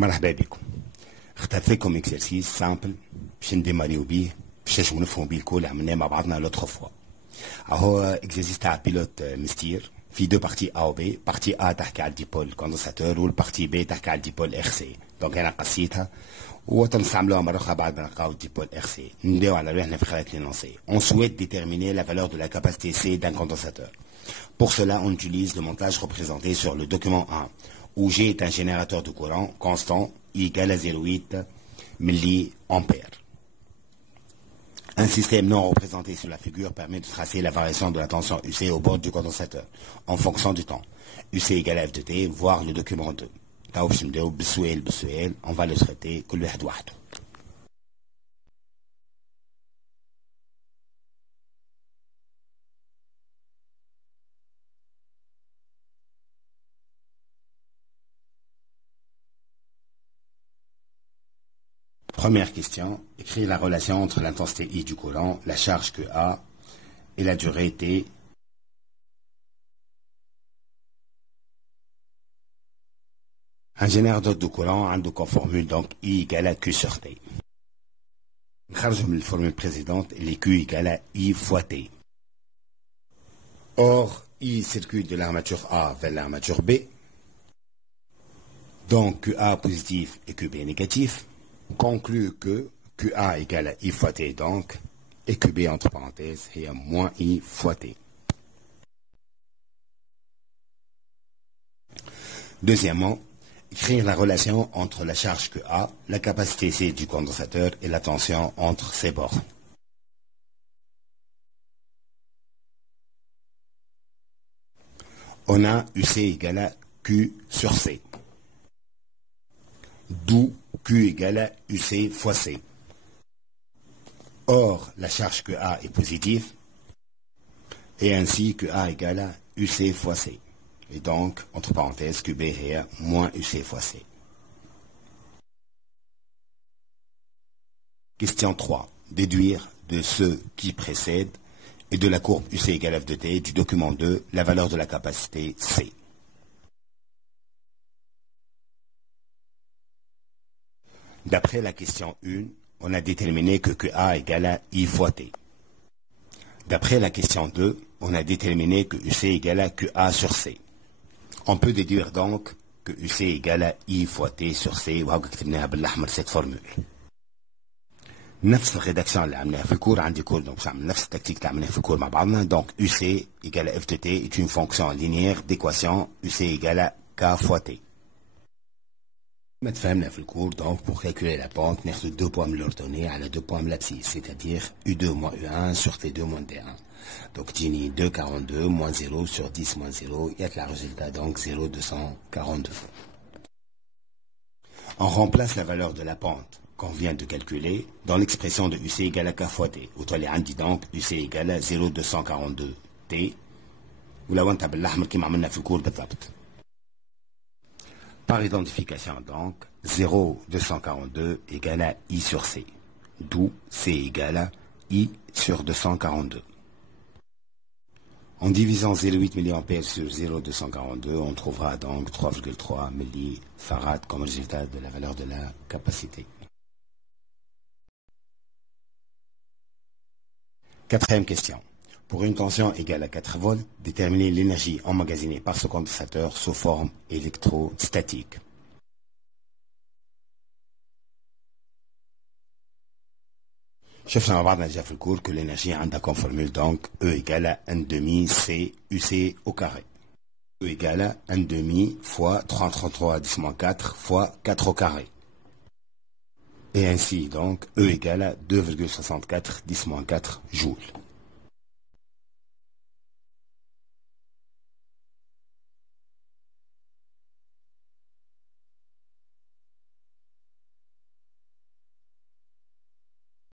مرحبا بكم. اخترت لكم اكسرسيس سامبل باش نديماريو بيه باش نفهموا بيه الكل عملناه مع بعضنا لوتر فوا. اهو اكسرسيس تاع بيلوت مستير في دو بارتي ا و بي. بارتي ا تحكي على الديبول كوندنساتور والبارتي بي تحكي على الديبول ار سي. دونك انا قصيتها وتنستعملوها مره اخرى بعد ما نلقاو الديبول ار سي. نديو على روحنا في خلال لينونسي. On souhaite déterminer la valeur de la capacité C d'un condensateur. Pour cela, on utilise le montage représenté sur le document 1, où G est un générateur de courant constant I égale à 0,8 milliampères. Un système non représenté sur la figure permet de tracer la variation de la tension UC au bord du condensateur en fonction du temps. UC égale à F de T, voir le document 2. On va le traiter كل واحد وحده. Première question, écrire la relation entre l'intensité I du courant, la charge QA et la durée T. Un générateur de courant a comme formule donc I égale à Q sur T. نخرجوا من الفورمule précédente les Q égale à I fois T. Or, I circule de l'armature A vers l'armature B. Donc QA positif et QB négatif. On conclut que QA égale à I fois T donc, et QB entre parenthèses est à moins I fois T. Deuxièmement, écrire la relation entre la charge QA, la capacité C du condensateur et la tension entre ses bords. On a UC égale à Q sur C. D'où Q égale à UC fois C. Or, la charge QA est positive, et ainsi QA égale à UC fois C. Et donc, entre parenthèses, QB est à moins UC fois C. Question 3. Déduire de ceux qui précèdent et de la courbe UC égale F de T du document 2 la valeur de la capacité C. D'après la question 1, on a déterminé que QA égale à I fois T. D'après la question 2, on a déterminé que UC égale à QA sur C. On peut déduire donc que UC égale à I fois T sur C وهاو كتبناها بالأحمر cette formule. نفس الريداكسيون اللي عملناها في الكور عندي كور دونك نعمل نفس التكتيك اللي عملناها في الكور مع بعضنا. Donc UC égale à F de T est une fonction linéaire d'équation UC égale à K fois T. ما تفهمنا في الكور donc pour calculer la pente ناخذ 2 poids من l'ordonnée على 2 poids من l'abscisse, c'est-à-dire U2 moins U1 sur T2 moins T1. Donc تجيني 2,42 moins 0 sur 10 moins 0 يطلع résultat donc 0,242. On remplace la valeur de la pente qu'on vient de calculer dans l'expression de UC égale à K fois T. وتولي عندي donc UC égale à 0,242 T ولو انت بالأحمر كما عملنا في الكور بالضبط. Par identification donc, 0,242 égale à I sur C, d'où C égale à I sur 242. En divisant 0,8 mA sur 0,242, on trouvera donc 3,3 millifarad comme résultat de la valeur de la capacité. Quatrième question. Pour une tension égale à 4 volts, déterminer l'énergie emmagasinée par ce condensateur sous forme électrostatique. شفنا مع بعضنا déjà في الكور que l'énergie عندها comme formule donc E égale à 1,5 C UC au carré. E égale à 1,5 fois 333 10-4 fois 4 au carré. Et ainsi donc E égale à 2,64 10-4 joules.